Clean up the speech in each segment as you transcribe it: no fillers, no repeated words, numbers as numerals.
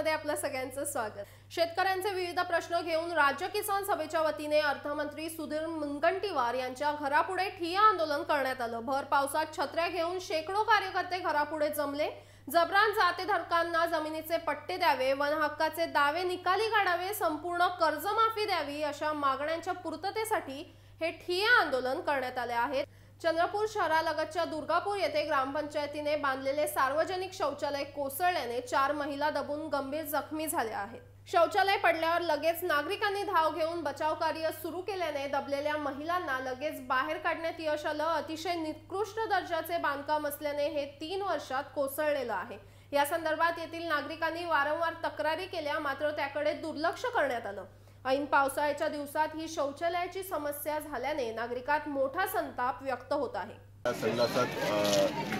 मध्ये आपलं सगळ्यांचं स्वागत। शेतकऱ्यांचे विविध प्रश्न घेऊन राज्य किसान सभेच्या वतीने अर्थमंत्री सुधीर मुनगंटीवार यांच्या घरापुढे ठिय्या आंदोलन करण्यात आलं। भर पावसात छत्र्या घेऊन शेकडो कार्यकर्ते घरापुढे जमले। जबरान जातेधारकांना जमिनीचे पट्टे द्यावे, वन हक्काचे दावे निकाली काढावे, संपूर्ण कर्जमाफी द्यावी अशा मागण्यांच्या पूर्ततेसाठी हे ठिय्या आंदोलन करण्यात आले आहे। चंद्रपूर शहरालगतच्या दुर्गापूर येथे ग्रामपंचायतीने बांधलेले सार्वजनिक शौचालय कोसळल्याने 4 महिला दबून गंभीर जखमी झाल्या आहेत। शौचालय पडल्यावर लगेच नागरिकांनी धाव घेऊन बचाव कार्य सुरू केल्याने दबलेल्या महिलांना लगेच बाहेर काढण्यात यश आलं। अतिशय निकृष्ट दर्जाचे बांधकाम असल्याने हे 3 वर्षात कोसळलेलं आहे। या संदर्भात येथील नागरिकांनी वारंवार तक्रारी केल्या, मात्र त्याकडे दुर्लक्ष करण्यात आलं। ऐन पावसाळ्याच्या दिवसात ही शौचालयाची समस्या झाल्याने नागरिकात मोठा संताप व्यक्त होत आहे।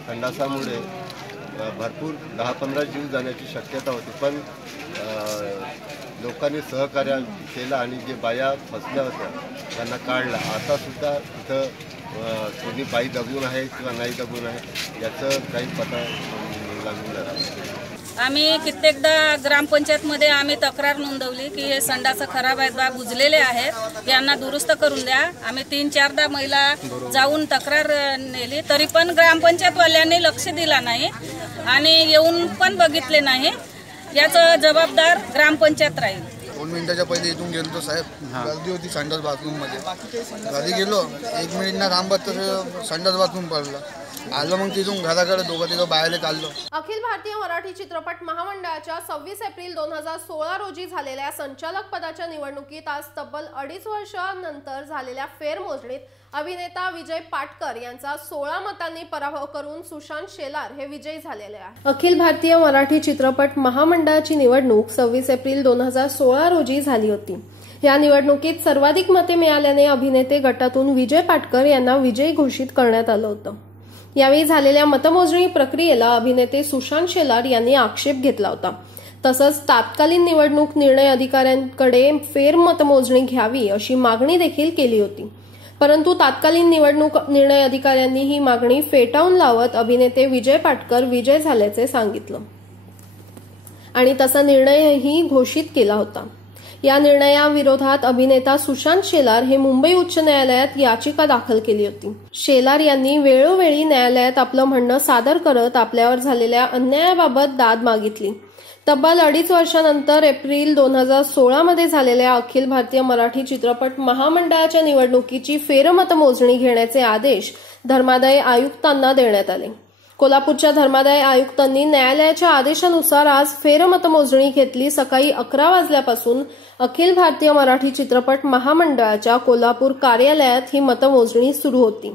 संडासामुळे भरपूर 10-15 जीव जाण्याची शक्यता होती, पण लोकांनी सहकार्य केलं आणि जे बाया फसल्या होत्या त्यांना काढला। आता सुद्धा इथं कोणी बाई दबून आहे किंवा नाही दबून आहे याचं काही पता लागून राहिलं। आम्ही कित्येकदा ग्रामपंचायतमध्ये आम्ही तक्रार नोंदवली की हे संडास खराब आहेत बा, बुजलेले आहेत, यांना दुरुस्त करून द्या। आम्ही 3-4दा महिला जाऊन तक्रार नेली, तरी पण ग्रामपंचायतवाल्यांनी लक्ष दिला नाही आणि येऊन पण बघितले नाही। याचा जबाबदार ग्रामपंचायत राहील। 2 मिनिटाच्या पहिले इथून गेलो तो साहेब, गर्दी होती संडास बाथरूममध्ये। घरी गेलो 1 मिनिट ना थांबत तर संडास बाथरूम पडलं। आलो मग तिथून घराकडे दोघं बाहेर काढलो। अखिल भारतीय मराठी चित्रपट महामंडळाच्या 26 एप्रिल 2016 रोजी झालेल्या संचालक पदाच्या निवडणुकीत आज तब्बल 2.5 वर्षांनंतर झालेल्या फेरमोजणीत अभिनेता विजय पाटकर यांचा 16 मतांनी पराभव करून सुशांत शेलार हे विजयी झालेले आहेत। अखिल भारतीय मराठी चित्रपट महामंडळाची निवडणूक 26 एप्रिल 2016 रोजी झाली होती। या निवडणुकीत सर्वाधिक मते मिळाल्याने अभिनेते गटातून विजय पाटकर यांना विजयी घोषित करण्यात आलं होतं। यावेळी झालेल्या मतमोजणी प्रक्रियेला अभिनेते सुशांत शेलार यांनी आक्षेप घेतला होता। तसंच तात्कालीन निवडणूक निर्णय अधिकाऱ्यांकडे फेर मतमोजणी घ्यावी अशी मागणी देखील केली होती, परंतु तात्कालीन निवडणूक निर्णय अधिकाऱ्यांनी ही मागणी फेटाळून लावत अभिनेते विजय पाटकर विजय झाल्याचे सांगितलं आणि तसा निर्णयही घोषित केला होता। या निर्णयाविरोधात अभिनेता सुशांत शेलार हे मुंबई उच्च न्यायालयात याचिका दाखल केली होती। शेलार यांनी वेळोवेळी न्यायालयात आपलं म्हणणं सादर करत आपल्यावर झालेल्या अन्यायाबाबत दाद मागितली। तब्बल 2.5 वर्षांनंतर एप्रिल 2016 मध्ये झालेल्या अखिल भारतीय मराठी चित्रपट महामंडळाच्या निवडणुकीची फेरमतमोजणी घेण्याचे आदेश धर्मादाय आयुक्तांना देण्यात आले। कोल्हापूरच्या धर्मादाय आयुक्तांनी न्यायालयाच्या आदेशानुसार आज फेरमतमोजणी घेतली। सकाळी 11 वाजल्यापासून अखिल भारतीय मराठी चित्रपट महामंडळाच्या कोल्हापूर कार्यालयात ही मतमोजणी सुरू होती।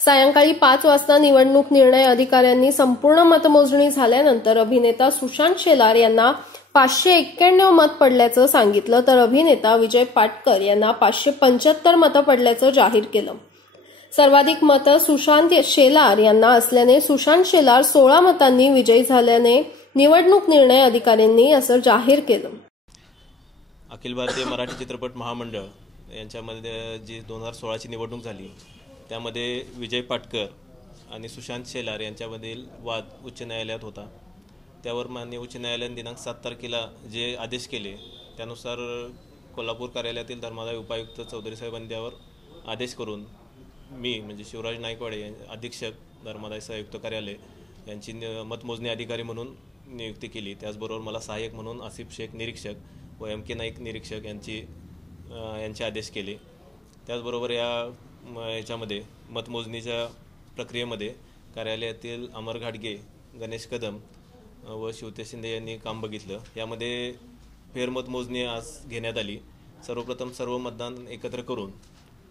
सायंकाळी 5 वाजता निवडणूक निर्णय अधिकाऱ्यांनी संपूर्ण मतमोजणी झाल्यानंतर अभिनेता सुशांत शेलार यांना 591 मत पडल्याचं सांगितलं, तर अभिनेता विजय पाटकर यांना 575 मतं पडल्याचं जाहीर केलं। सर्वाधिक मतं सुशांत शेलार यांना असल्याने सुशांत शेलार 16 मतांनी विजयी झाल्याने निवडणूक निर्णय अधिकाऱ्यांनी असं जाहीर केलं। अखिल भारतीय मराठी चित्रपट महामंडळ यांच्यामध्ये जी 2016ची निवडणूक झाली त्यामध्ये विजय पाटकर आणि सुशांत शेलार यांच्यामधील वाद उच्च न्यायालयात होता। त्यावर माननीय उच्च न्यायालयाने दिनांक 7 तारखेला जे आदेश केले त्यानुसार कोल्हापूर कार्यालयातील धर्मादाय उपायुक्त चौधरी साहेबांनी त्यावर आदेश करून मी म्हणजे शिवराज नाईकवाडे अधीक्षक धर्मादाय आयुक्त कार्यालय यांची मतमोजणी अधिकारी म्हणून नियुक्ती केली। त्याचबरोबर मला सहाय्यक म्हणून आसिफ शेख निरीक्षक व MK नाईक निरीक्षक यांचे आदेश केले। त्याचबरोबर याच्यामध्ये मतमोजणीच्या प्रक्रियेमध्ये कार्यालयातील अमर घाटगे, गणेश कदम व शिवतेज शिंदे यांनी काम बघितलं। यामध्ये फेरमतमोजणी आज घेण्यात आली। सर्वप्रथम सर्व मतदान एकत्र करून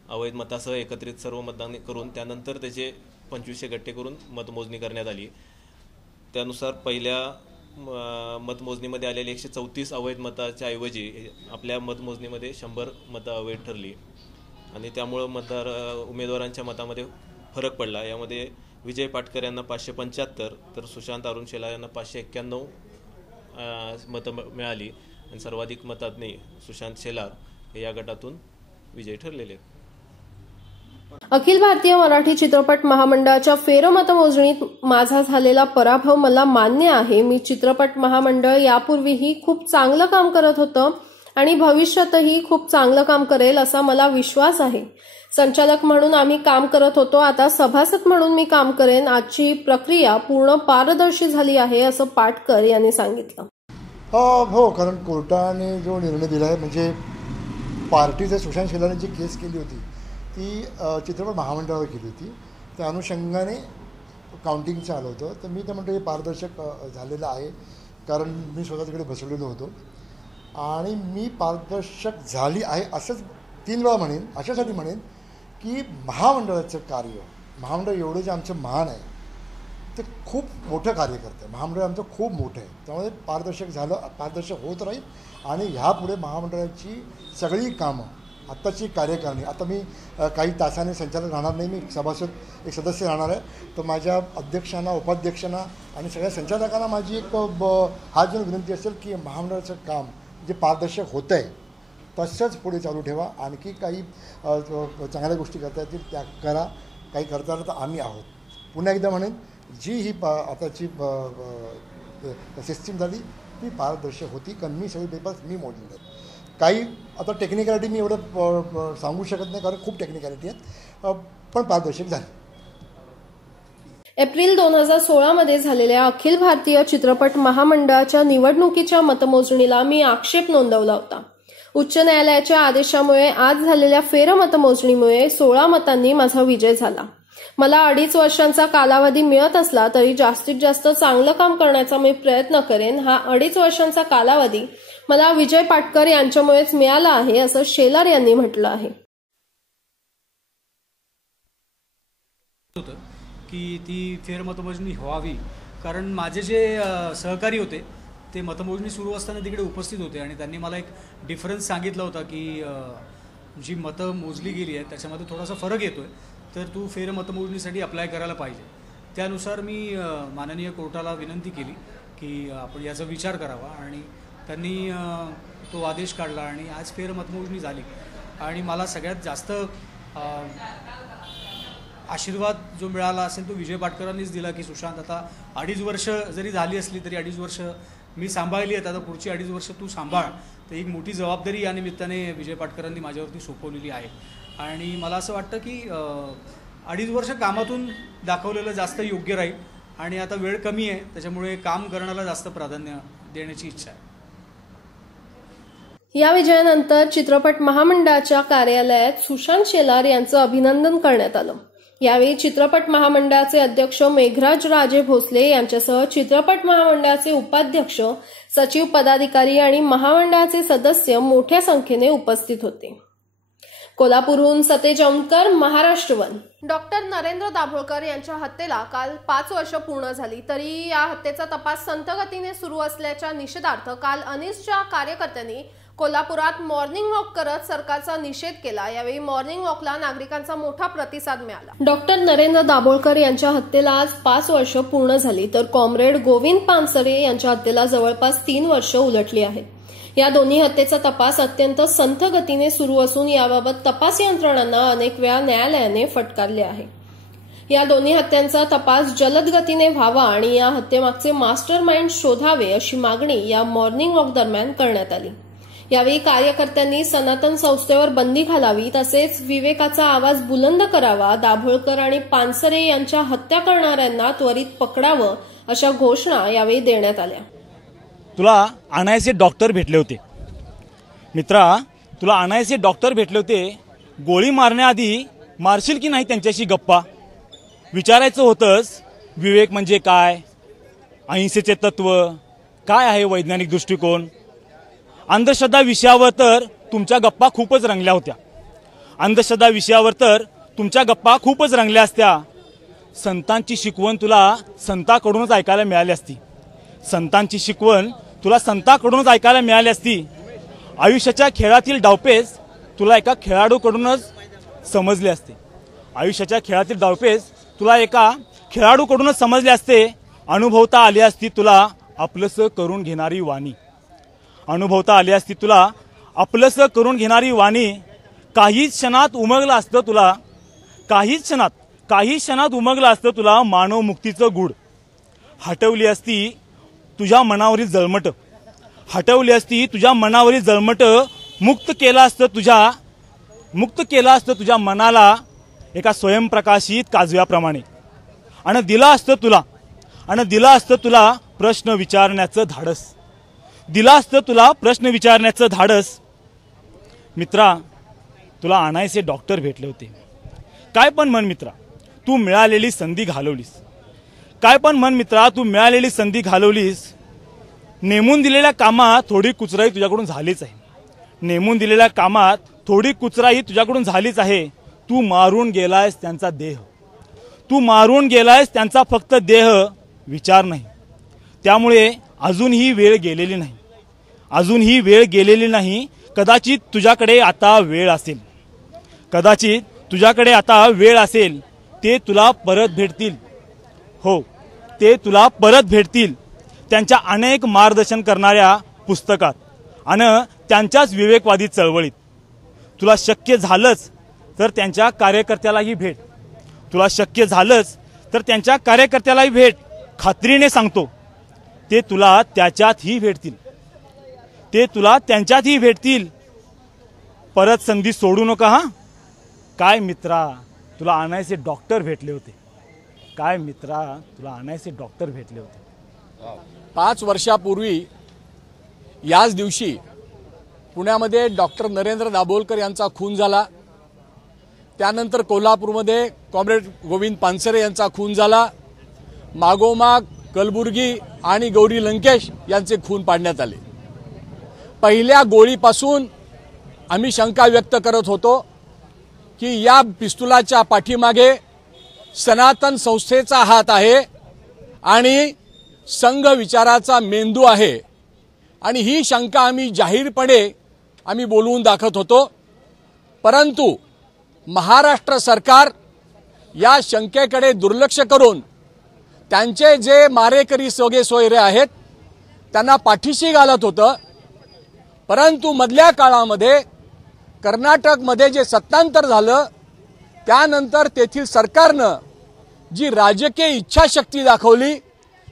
अवैध मतासह एकत्रित सर्व मतदान करून त्यानंतर त्याचे 2500 गट्टे करून मतमोजणी करण्यात आली। त्यानुसार पहिल्या मतमोजणीमध्ये आलेले 134 अवैध मताच्या ऐवजी आपल्या मतमोजणीमध्ये 100 मतं अवैध ठरली आणि त्यामुळं उमेदवारांच्या मतामध्ये फरक पडला। यामध्ये विजय पाटकर यांना 575 तर सुशांत अरुण शेलार यांना 591 मतं मिळाली आणि सर्वाधिक मतांनी सुशांत शेलार हे या गटातून विजयी ठरलेले आहेत। अखिल भारतीय मराठी चित्रपट महामंडळाच्या फेरमतमोजणीत माझा झालेला पराभव मला मान्य आहे. मी चित्रपट महामंडळ यापूर्वीही खूप चांगलं काम करत होतं आणि भविष्यातही खूप चांगलं काम करेल असा मला विश्वास आहे. संचालक म्हणून आम्ही काम करत होतो, आता सभासद म्हणून मी काम करेन. आजची प्रक्रिया पूर्ण पारदर्शी झाली आहे असं पाटकर यांनी सांगितलं. हो, कारण कोर्टाने जो निर्णय दिला आहे म्हणजे पार्टीचे सुशांत शेलारने जी केस केली होती ती चित्रपट महामंडळावर केली होती. त्या अनुषंगाने काउंटिंगचं आलं होतं. तर मी तर म्हणतो हे पारदर्शक झालेलं आहे, कारण मी स्वतः तिकडे बसवलेलो होतो आणि मी पारदर्शक झाली आहे असंच 3 वेळा म्हणेन. अशासाठी म्हणेन की महामंडळाचं कार्य, महामंडळ एवढं जे आमचं महान आहे ते खूप मोठं कार्य करतं. महामंडळ आमचं खूप मोठं आहे, त्यामुळे पारदर्शक होत राहील आणि ह्यापुढे महामंडळाची सगळी कामं, आत्ताची कार्यकारिणी, आता मी काही तासाने संचालक राहणार नाही, मी सभासद एक सदस्य राहणार आहे. तर माझ्या अध्यक्षांना, उपाध्यक्षांना आणि सगळ्या संचालकांना माझी एक हात जोडून विनंती असेल की महामंडळाचं काम जे पारदर्शक होतं आहे तसंच पुढे चालू ठेवा. आणखी काही चांगल्या गोष्टी करता येतील त्या करा, काही करता तर आम्ही आहोत. पुन्हा एकदा म्हणेन, जी ही आताची सिस्टीम झाली ती पारदर्शक होती, कारण मी सगळे पेपर्स मी मोजले आहेत. काही आता टेक्निकॅलिटी मी एवढं सांगू शकत नाही, कारण खूप टेक्निकॅलिटी आहेत, पण पारदर्शक झाली. एप्रिल 2016 मध्ये झालेल्या अखिल भारतीय चित्रपट महामंडळाच्या निवडणुकीच्या मतमोजणीला मी आक्षेप नोंदवला होता. उच्च न्यायालयाच्या आदेशामुळे आज झालेल्या फेरमतमोजणीमुळे 16 मतांनी माझा विजय झाला. मला 2.5 वर्षांचा कालावधी मिळत असला तरी जास्तीत जास्त चांगलं काम करण्याचा मी प्रयत्न करेन. हा 2.5 वर्षांचा कालावधी मला विजय पाटकर यांच्यामुळेच मिळाला आहे असं शेलार यांनी म्हटलं आहे. की ती फेरमतमोजणी व्हावी, कारण माझे जे सहकारी होते ते मतमोजणी सुरू असताना तिकडे उपस्थित होते आणि त्यांनी मला एक डिफरन्स सांगितला होता की जी मतं मोजली गेली आहेत त्याच्यामध्ये थोडासा फरक येतो आहे, तर तू फेरमतमोजणीसाठी अप्लाय करायला पाहिजे. त्यानुसार मी माननीय कोर्टाला विनंती केली की आपण याचा विचार करावा आणि त्यांनी तो आदेश काढला आणि आज फेरमतमोजणी झाली. आणि मला सगळ्यात जास्त आशीर्वाद जो मिळाला असेल तो विजय पाटकरांनीच दिला की सुशांत, आता 2.5 वर्ष जरी झाली असली तरी 2.5 वर्ष मी सांभाळली आहेत, आता पुढची 2.5 वर्ष तू सांभाळ. तर एक मोठी जबाबदारी या निमित्ताने विजय पाटकरांनी माझ्यावरती सोपवलेली आहे. आणि मला असं वाटतं की 2.5 वर्ष कामातून दाखवलेलं जास्त योग्य राहील आणि आता वेळ कमी आहे, त्याच्यामुळे काम करण्याला जास्त प्राधान्य देण्याची इच्छा आहे. या विजयानंतर चित्रपट महामंडळाच्या कार्यालयात सुशांत शेलार यांचं अभिनंदन करण्यात आलं. यावेळी चित्रपट महामंडळाचे अध्यक्ष मेघराज राजे भोसले यांच्यासह चित्रपट महामंडळाचे उपाध्यक्ष, सचिव, पदाधिकारी आणि महामंडळाचे सदस्य मोठ्या संख्येने उपस्थित होते. कोल्हापूरहून सतेज औंधकर, महाराष्ट्र वन. डॉक्टर नरेंद्र दाभोळकर यांच्या हत्येला काल 5 वर्ष पूर्ण झाली, तरी या हत्येचा तपास संथ गतीने सुरू असल्याच्या निषेधार्थ काल अनिसच्या कार्यकर्त्यांनी कोल्हापुरात मॉर्निंग वॉक करत सरकारचा निषेध केला. यावेळी मॉर्निंग वॉकला नागरिकांचा मोठा प्रतिसाद मिळाला. डॉक्टर नरेंद्र दाभोळकर यांच्या हत्येला आज 5 वर्ष पूर्ण झाली, तर कॉम्रेड गोविंद पानसरे यांच्या हत्येला जवळपास 3 वर्ष उलटली आहेत. या दोन्ही हत्येचा तपास अत्यंत संथ गतीने सुरू असून याबाबत तपास यंत्रणांना अनेक वेळा न्यायालयाने फटकारले आहे. या दोन्ही हत्यांचा तपास जलद गतीने व्हावा आणि या हत्येमागचे मास्टर माइंड शोधावे अशी मागणी या मॉर्निंग वॉक दरम्यान करण्यात आली. यावेळी कार्यकर्त्यांनी सनातन संस्थेवर बंदी घालावी, तसेच विवेकाचा आवाज बुलंद करावा, दाभोळकर आणि पानसरे यांच्या हत्या करणाऱ्यांना त्वरित पकडावं अशा घोषणा यावेळी देण्यात आल्या. तुला आणायचे डॉक्टर भेटले होते मित्रा, तुला आणायचे डॉक्टर भेटले होते. गोळी मारण्याआधी मारशील की नाही त्यांच्याशी गप्पा विचारायचं होतंस. विवेक म्हणजे काय, अहिंसेचे तत्व काय आहे, वैज्ञानिक दृष्टिकोन. अंधश्रद्धा विषयावर तर तुमच्या गप्पा खूपच रंगल्या होत्या. अंधश्रद्धा विषयावर तर तुमच्या गप्पा खूपच रंगल्या असत्या. संतांची शिकवण तुला संतांकडूनच ऐकायला मिळाली असती. संतांची शिकवण तुला संतांकडूनच ऐकायला मिळाली असती. आयुष्याच्या खेळातील डावपेच तुला एका खेळाडूकडूनच समजले असते. आयुष्याच्या खेळातील डावपेच तुला एका खेळाडूकडूनच समजले असते. अनुभवता आली असती तुला आपलंसं करून घेणारी वाणी. अनुभवता आली असती तुला आपलंसं करून घेणारी वाणी. काही क्षणात उमगलं असतं तुला काही क्षणात उमगलं असतं तुला मानवमुक्तीचं गूढ. हटवली असती तुझ्या मनावरील जळमट, हटवली असती तुझ्या मनावरील जळमट, मुक्त केलं असतं तुझ्या मनाला एका स्वयंप्रकाशित काजव्याप्रमाणे, आणि दिलं असतं तुला प्रश्न विचारण्याचं धाडस. मित्रा, तुला आणायचे डॉक्टर भेटले होते. काय पण म्हण मित्रा, तू मिळालेली संधी घालवलीस. नेमून दिलेल्या कामात थोडी कुचराई तुझ्याकडून झालीच आहे. तू मारून गेलायस त्यांचा फक्त देह, विचार नाही. त्यामुळे अजूनही वेळ गेलेली नाही. कदाचित तुझ्याकडे आता वेळ असेल. ते तुला परत भेटतील त्यांच्या अनेक मार्गदर्शन करणाऱ्या पुस्तकात आणि त्यांच्याच विवेकवादी चळवळीत. तुला शक्य झालंच तर त्यांच्या कार्यकर्त्यालाही भेट. खात्रीने सांगतो, ते तुला त्यांच्यातही भेटतील. परत संधी सोडू नका हा. काय मित्रा, तुला आणायचे डॉक्टर भेटले होते. 5 वर्षापूर्वी याच दिवशी पुण्यामध्ये डॉक्टर नरेंद्र दाभोलकर यांचा खून झाला. त्यानंतर कोल्हापूरमध्ये कॉम्रेड गोविंद पानसरे यांचा खून झाला. मागोमाग कलबुर्गी आणि गौरी लंकेश यांचे खून पाडण्यात आले. पहिल्या गोळीपासून आम्ही शंका व्यक्त करत होतो की या पिस्तुलाच्या पाठीमागे सनातन संस्थेचा हात आहे आणि संघ विचाराचा मेंदू आहे, आणि ही शंका आम्ही जाहीरपणे बोलवून दाखवत होतो. परंतु महाराष्ट्र सरकार या शंकेकडे दुर्लक्ष करून त्यांचे जे मारेकरी सोयरे आहेत त्यांना पाठीशी घालत होतं. परंतु मधल्या काळामध्ये कर्नाटकमध्ये जे सत्तांतर झालं त्यानंतर तेथील सरकारनं जी राजकीय इच्छाशक्ती दाखवली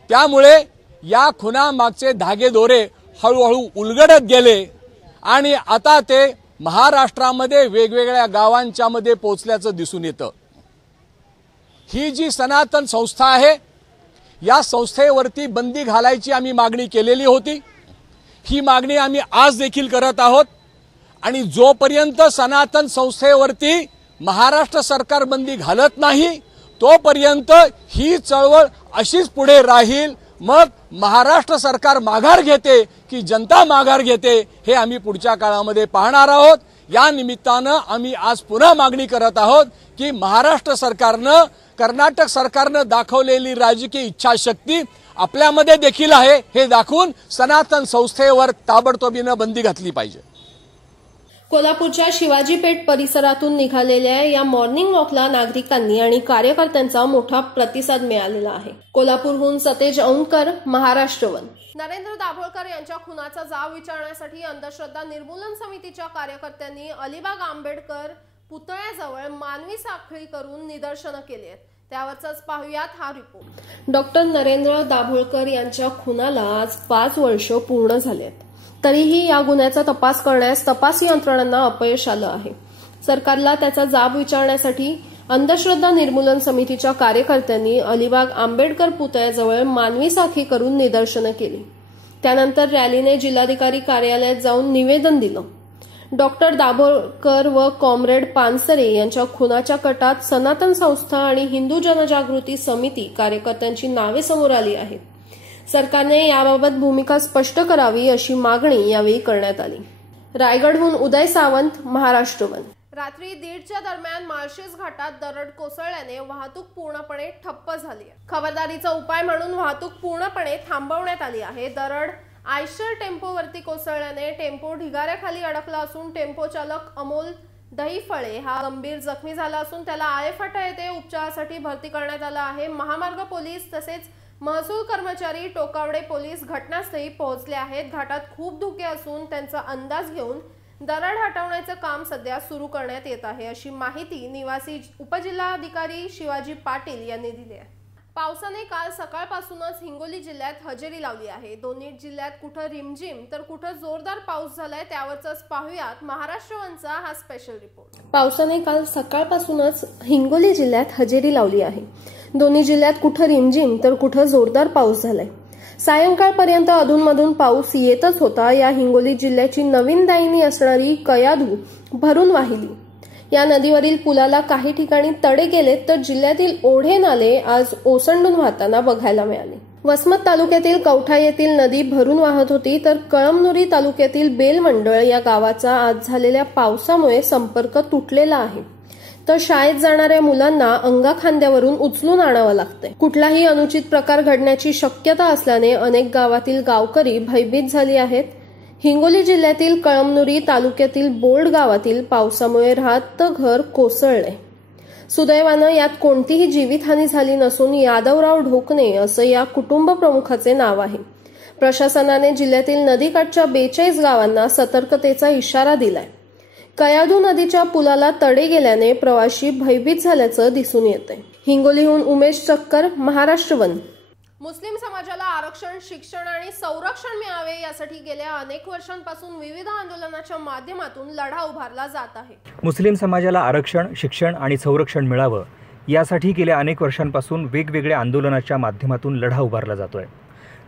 त्यामुळे या खुनामागचे धागेदोरे हळूहळू उलगडत गेले आणि आता ते महाराष्ट्रामध्ये वेगवेगळ्या गावांच्या मध्ये पोहोचल्याचं दिसून येतं. ही जी सनातन संस्था आहे या संस्थेवरती बंदी घालायची आम्ही मागणी केलेली होती. ही मागणी आम्ही आज देखील करत आहोत आणि जोपर्यंत सनातन संस्थेवरती महाराष्ट्र सरकार बंदी घालत नाही तोपर्यंत ही चळवळ अशीच पुढे राहील. मग महाराष्ट्र सरकार माघार घेते की जनता माघार घेते हे आम्ही पुढच्या काळामध्ये पाहणार आहोत. या निमित्तानं आम्ही आज पुन्हा मागणी करत आहोत की महाराष्ट्र सरकारनं कर्नाटक सरकारनं दाखवलेली राजकीय इच्छाशक्ती आपल्यामध्ये देखील आहे हे दाखवून सनातन संस्थेवर ताबडतोबीनं बंदी घातली पाहिजे. कोल्हापूरच्या शिवाजी पेठ परिसरातून निघालेल्या या मॉर्निंग वॉकला नागरिकांनी आणि कार्यकर्त्यांचा मोठा प्रतिसाद मिळालेला आहे. कोल्हापूरहून सतेज औंधकर, महाराष्ट्र वन. नरेंद्र दाभोलकर यांच्या खुनाचा जाब विचारण्यासाठी अंधश्रद्धा निर्मूलन समितीच्या कार्यकर्त्यांनी अलिबाग आंबेडकर पुतळ्याजवळ मानवी साखळी करून निदर्शनं केली आहेत. त्यावरच पाहूयात हा रिपोर्ट. डॉक्टर नरेंद्र दाभोलकर यांच्या खुनाला आज 5 वर्ष पूर्ण झालेत. तरीही या गुन्ह्याचा तपास करण्यास तपास यंत्रणांना अपयश आलं आहे. सरकारला त्याचा जाब विचारण्यासाठी अंधश्रद्धा निर्मूलन समितीच्या कार्यकर्त्यांनी अलिबाग आंबेडकर पुतळ्याजवळ मानवी साखळी करून निदर्शनं केली. त्यानंतर रॅलीने जिल्हाधिकारी कार्यालयात जाऊन निवेदन दिलं. डॉक्टर दाभोलकर व कॉम्रेड पानसरे यांच्या खुनाच्या कटात सनातन संस्था आणि हिंदू जनजागृती समिती कार्यकर्त्यांची नावे समोर आली आहेत. सरकारने याबाबत भूमिका स्पष्ट करावी अशी मागणी यावेळी करण्यात आली. रायगडहून उदय सावंत, महाराष्ट्र वन. रात्री 1:30च्या दरम्यान माळशेज घाटात दरड कोसळल्याने वाहतूक पूर्णपणे ठप्प झाली आहे. खबरदारीचा उपाय म्हणून वाहतूक पूर्णपणे थांबवण्यात आली आहे. दरड आयशर टेम्पोवरती कोसळल्याने टेम्पो ढिगाऱ्याखाली अडकला असून टेम्पो चालक अमोल दहीफळे हा गंभीर जखमी झाला असून त्याला आळेफाटा येथे उपचारासाठी भरती करण्यात आला आहे. महामार्ग पोलीस तसेच महसूल कर्मचारी, टोकावडे पोलीस घटनास्थळी पोहोचले आहेत. घाटात खूप धुके असून त्यांचा अंदाज घेऊन दरड हटवण्याचं काम सध्या सुरू करण्यात येत आहे, अशी माहिती निवासी उपजिल्हाधिकारी शिवाजी पाटील यांनी दिली आहे. पावसाने काल सकाळपासूनच हिंगोली जिल्ह्यात हजेरी लावली आहे. दोन्ही जिल्ह्यात कुठं रिमझिम तर कुठं जोरदार पाऊस झालाय, त्यावरच पाहूयात महाराष्ट्र वनचा हा स्पेशल रिपोर्ट. पावसाने काल सकाळपासूनच हिंगोली जिल्ह्यात हजेरी लावली आहे. दोन्ही जिल्ह्यात कुठं रिमझिम तर कुठं जोरदार पाऊस झालाय. सायंकाळपर्यंत अधूनमधून पाऊस येतच होता. या हिंगोली जिल्ह्याची नवीन दायनी असणारी कयाधू भरून वाहिली. या नदीवरील पुलाला काही ठिकाणी तडे गेलेत तर जिल्ह्यातील ओढे नाले आज ओसंडून वाहताना बघायला मिळाले. वसमत तालुक्यातील कवठा येथील नदी भरून वाहत होती तर कळमनुरी तालुक्यातील बेलमंडळ या गावाचा आज झालेल्या पावसामुळे संपर्क तुटलेला आहे. तर शाळेत जाणाऱ्या मुलांना अंगाखांद्यावरून उचलून आणावं लागतंय. कुठलाही अनुचित प्रकार घडण्याची शक्यता असल्याने अनेक गावातील गावकरी भयभीत झाली आहेत. हिंगोली जिल्ह्यातील कळमनुरी तालुक्यातील बोल्ड गावातील पावसामुळे राहतं घर कोसळले. सुदैवानं यात कोणतीही जीवितहानी झाली नसून यादवराव ढोकणे असं या कुटुंब प्रमुखाचे नाव आहे. प्रशासनाने जिल्ह्यातील नदीकाठच्या 42 गावांना सतर्कतेचा इशारा दिलाय. कयाधू नदीच्या पुलाला तडे गेल्याने प्रवासी भयभीत झाल्याचं दिसून येतंय. हिंगोलीहून उमेश चक्कर, महाराष्ट्र वन. मुस्लिम समाजाला आरक्षण, शिक्षण आणि संरक्षण मिळावे यासाठी गेल्या अनेक वर्षांपासून विविध आंदोलनाच्या माध्यमातून लढा उभारला जात आहे. मुस्लिम समाजाला आरक्षण, शिक्षण आणि संरक्षण मिळावं यासाठी गेल्या अनेक वर्षांपासून वेगवेगळ्या आंदोलनाच्या माध्यमातून लढा उभारला जातोय.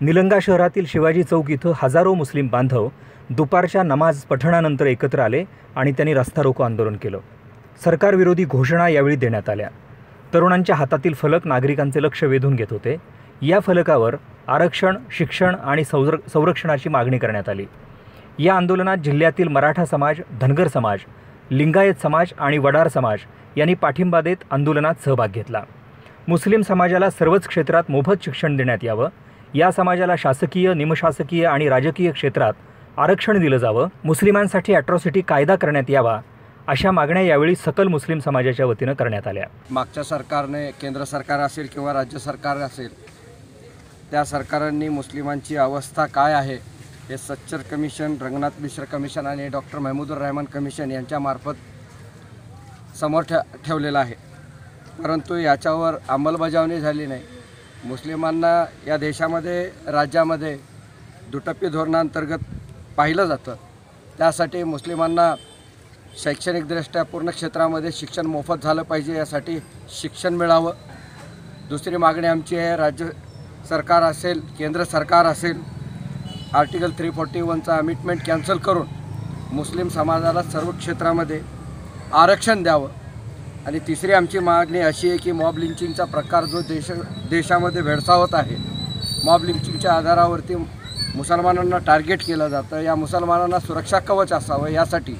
निलंगा शहरातील शिवाजी चौक इथं हजारो मुस्लिम बांधव दुपारच्या नमाज पठणानंतर एकत्र आले आणि त्यांनी रस्ता रोको आंदोलन केलं. सरकारविरोधी घोषणा यावेळी देण्यात आल्या. तरुणांच्या हातातील फलक नागरिकांचे लक्ष वेधून घेत होते. या फलकावर आरक्षण, शिक्षण आणि संरक्षणाची मागणी करण्यात आली. या आंदोलनात जिल्ह्यातील मराठा समाज, धनगर समाज, लिंगायत समाज आणि वडार समाज यांनी पाठिंबा देत आंदोलनात सहभाग घेतला. मुस्लिम समाजाला सर्वच क्षेत्रात मोफत शिक्षण देण्यात यावं, या समाजाला शासकीय, निमशासकीय आणि राजकीय क्षेत्रात आरक्षण दिलं जावं, मुस्लिमांसाठी अॅट्रॉसिटी कायदा करण्यात यावा, अशा मागण्या यावेळी सकल मुस्लिम समाजाच्या वतीनं करण्यात आल्या. मागच्या सरकारने, केंद्र सरकार असेल किंवा राज्य सरकार असेल, त्या सरकारांनी मुस्लिमांची अवस्था काय आहे हे सच्चर कमिशन, रंगनाथ मिश्र कमिशन आणि डॉक्टर महमूदुर रहमान कमिशन यांच्यामार्फत समोर ठेवलेलं आहे. परंतु याच्यावर अंमलबजावणी झाली नाही. मुस्लिमांना या देशामध्ये, राज्यामध्ये दुटप्पी धोरणांतर्गत पाहिलं जातं. त्यासाठी मुस्लिमांना शैक्षणिकदृष्ट्या पूर्ण क्षेत्रामध्ये शिक्षण मोफत झालं पाहिजे, यासाठी शिक्षण मिळावं. दुसरी मागणी आमची आहे, राज्य सरकार असेल, केंद्र सरकार असेल, आर्टिकल 341चा अमिटमेंट कॅन्सल करून मुस्लिम समाजाला सर्व क्षेत्रामध्ये आरक्षण द्यावं. आणि तिसरी आमची मागणी अशी आहे की मॉब लिंचिंगचा प्रकार जो देशामध्ये भेडसावत आहे, मॉब लिंचिंगच्या आधारावरती मुसलमानांना टार्गेट केलं जातं. या मुसलमानांना सुरक्षा कवच असावं, यासाठी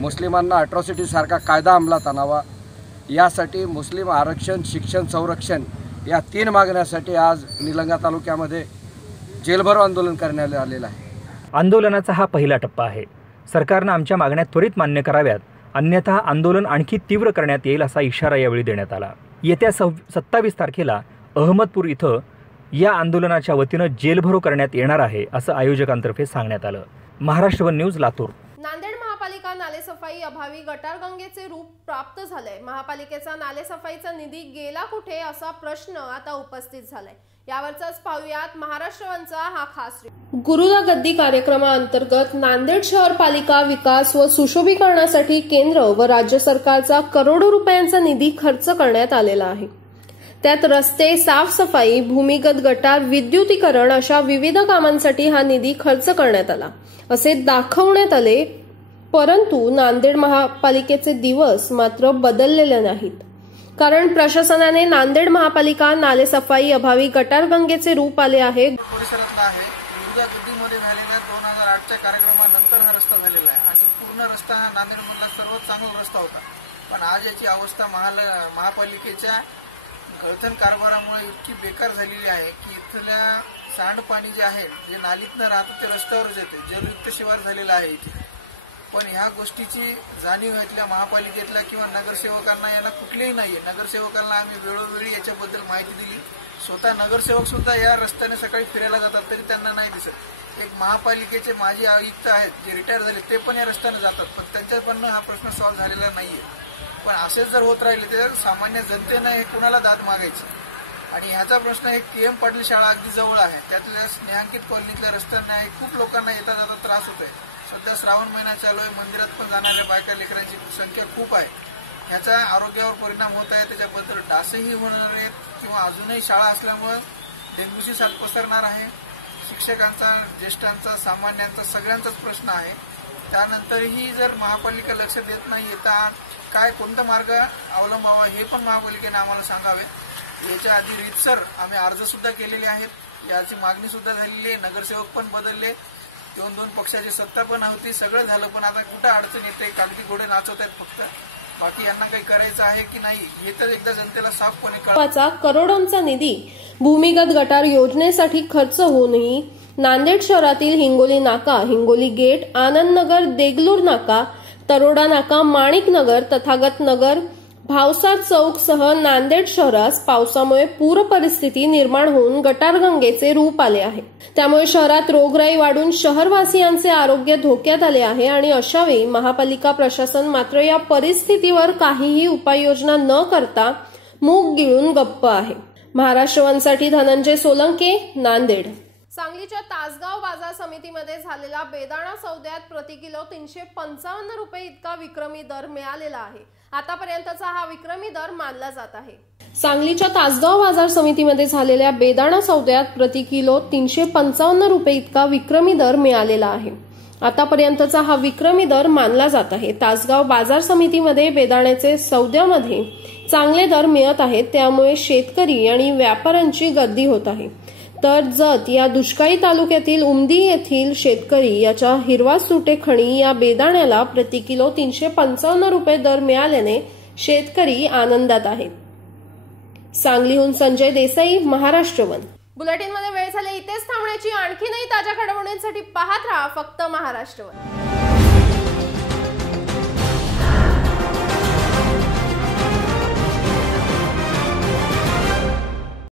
मुस्लिमांना अॅट्रॉसिटीसारखा कायदा अंमलात आणावा. यासाठी मुस्लिम आरक्षण, शिक्षण, संरक्षण या 3 मागण्यासाठी आज निलंगा तालुक्यामध्ये जेलभरो आंदोलन करण्यात आलेलं आहे. आंदोलनाचा हा पहिला टप्पा आहे. सरकारनं आमच्या मागण्या त्वरित मान्य कराव्यात, अन्यथा आंदोलन आणखी तीव्र करण्यात येईल असा इशारा यावेळी देण्यात आला. येत्या 27 तारखेला अहमदपूर इथं या आंदोलनाच्या वतीनं जेलभरो करण्यात येणार आहे असं आयोजकांतर्फे सांगण्यात आलं. Maharashtra one news, Latur. नांदेड महापालिका नालेसफाई अभावी गटारगंगेचे रूप प्राप्त झालंय. महापालिकेचा नालेसफाईचा निधी गेला कुठे असा प्रश्न आता उपस्थित झालाय. यावरच पाहूयात महाराष्ट्र वनचा हा खास रिपोर्ट. गुरुदा गद्दी कार्यक्रमाअंतर्गत नांदेड शहर पालिका विकास व सुशोभीकरणासाठी केंद्र व राज्य सरकारचा करोडो रुपयांचा निधी खर्च करण्यात आलेला आहे. त्यात रस्ते, साफसफाई, भूमिगत गटार, विद्युतीकरण अशा विविध कामांसाठी हा निधी खर्च करण्यात आला असे दाखवण्यात आले. परंतु नांदेड महापालिकेचे दिवस मात्र बदललेले नाहीत. कारण प्रशासनाने नांदेड महापालिका नालेसफाई अभावी गटारगंगेचे रूप आले आहे. परिसरातला आहे. गुरुदा गद्दीमध्ये झालेल्या 2008च्या कार्यक्रमानंतर हा रस्ता झालेला आहे आणि पूर्ण रस्ता हा नांदेडमधला सर्वात चांगला रस्ता होता. पण आज याची अवस्था महापालिकेच्या गळथन कारभारामुळे इतकी बेकार झालेली आहे की इथल्या सांडपाणी जे आहे, जे नालीतनं राहतं ते रस्त्यावरच येते. जलयुक्त शिवार झालेला आहे इथे. पण ह्या गोष्टीची जाणीव इथल्या महापालिकेतल्या किंवा नगरसेवकांना यांना कुठलीही नाहीये. नगरसेवकांना आम्ही वेळोवेळी याच्याबद्दल माहिती दिली. स्वतः नगरसेवक सुद्धा या रस्त्याने सकाळी फिरायला जातात तरी त्यांना नाही दिसत. एक महापालिकेचे माजी आयुक्त आहेत जे रिटायर झाले, ते पण या रस्त्याने जातात, पण त्यांच्याकडनं हा प्रश्न सॉल्व्ह झालेला नाहीये. पण असेच जर होत राहिले तर सामान्य जनतेनं हे कुणाला दाद मागायची. आणि ह्याचा प्रश्न एक के.एम. पाटील शाळा अगदी जवळ आहे, त्यातल्या स्नेहांकित कॉलनीतल्या रस्त्यांना खूप लोकांना येता जाता त्रास होतोय. सध्या श्रावण महिना चालू आहे, मंदिरात पण जाणाऱ्या बायका लेकरांची संख्या खूप आहे. ह्याचा आरोग्यावर परिणाम होत आहे. त्याच्याबद्दल डासही होणार आहेत किंवा अजूनही शाळा असल्यामुळे डेंग्यूची साथ पसरणार आहे. शिक्षकांचा, ज्येष्ठांचा, सामान्यांचा सगळ्यांचाच प्रश्न आहे. त्यानंतरही जर महापालिका लक्ष देत नाही तर काय कोणता मार्ग अवलंबावा हे पण महापालिकेने आम्हाला सांगावे. याच्या आधी रीतसर आम्ही अर्ज सुद्धा केलेले आहेत, याची मागणी सुद्धा झालेली आहे. नगरसेवक पण बदलले, दोन पक्षाची सत्ता पण होती, सगळं झालं, पण आता कुठं अडचण येते, कागदी घोडे नाचवत आहेत फक्त. बाकी यांना काही करायचं आहे की नाही हे तर एकदा जनतेला साफपणे कळवा. करोडोंचा निधी भूमिगत गटार योजनेसाठी खर्च होऊनही नांदेड शहरातील हिंगोली नाका, हिंगोली गेट, आनंद नगर, देगलूर नाका, तरोडा नाका, माणिक नगर, तथागत नगर, भावसार चौक सह नांदेड शहरास पावसामुळे पूर परिस्थिती निर्माण होऊन गटारगंगेचे रूप आले आहे. त्यामुळे शहरात रोगराई वाढून शहरवासियांचे आरोग्य धोक्यात आले आहे आणि अशावेळी महापालिका प्रशासन मात्र या परिस्थितीवर काहीही उपाययोजना न करता मूग गिळून गप्प आहे. महाराष्ट्र वनसाठी धनंजय सोलंके, नांदेड. सांगलीच्या तासगाव बाजार समितीमध्ये झालेल्या बेदाणा सौद्यात प्रति किलो 355 रुपये इतका विक्रमी दर मिळालेला आहे. आतापर्यंतचा हा विक्रमी दर मानला जात आहे. सांगलीच्या तासगाव बाजार समितीमध्ये झालेल्या बेदाणा सौद्यात प्रति किलो 355 रुपये इतका विक्रमी दर मिळालेला आहे. आतापर्यंतचा हा विक्रमी दर मानला जात आहे. तासगाव बाजार समितीमध्ये बेदाण्याचे सौद्यामध्ये चांगले दर मिळत आहेत, त्यामुळे शेतकरी आणि व्यापाऱ्यांची गर्दी होत आहे. तर जत या दुष्काळी तालुक्यातील उमदी येथील शेतकरी याच्या हिरवा सुटे खणी या बेदाण्याला प्रति किलो 355 रुपये दर मिळाल्याने शेतकरी आनंदात आहेत. सांगलीहून संजय देसाई, महाराष्ट्र वन. बुलेटिनमध्ये वेळ झाली इथेच थांबण्याची. आणखीनही ताज्या घडामोडींसाठी पाहत राहा फक्त महाराष्ट्र वन.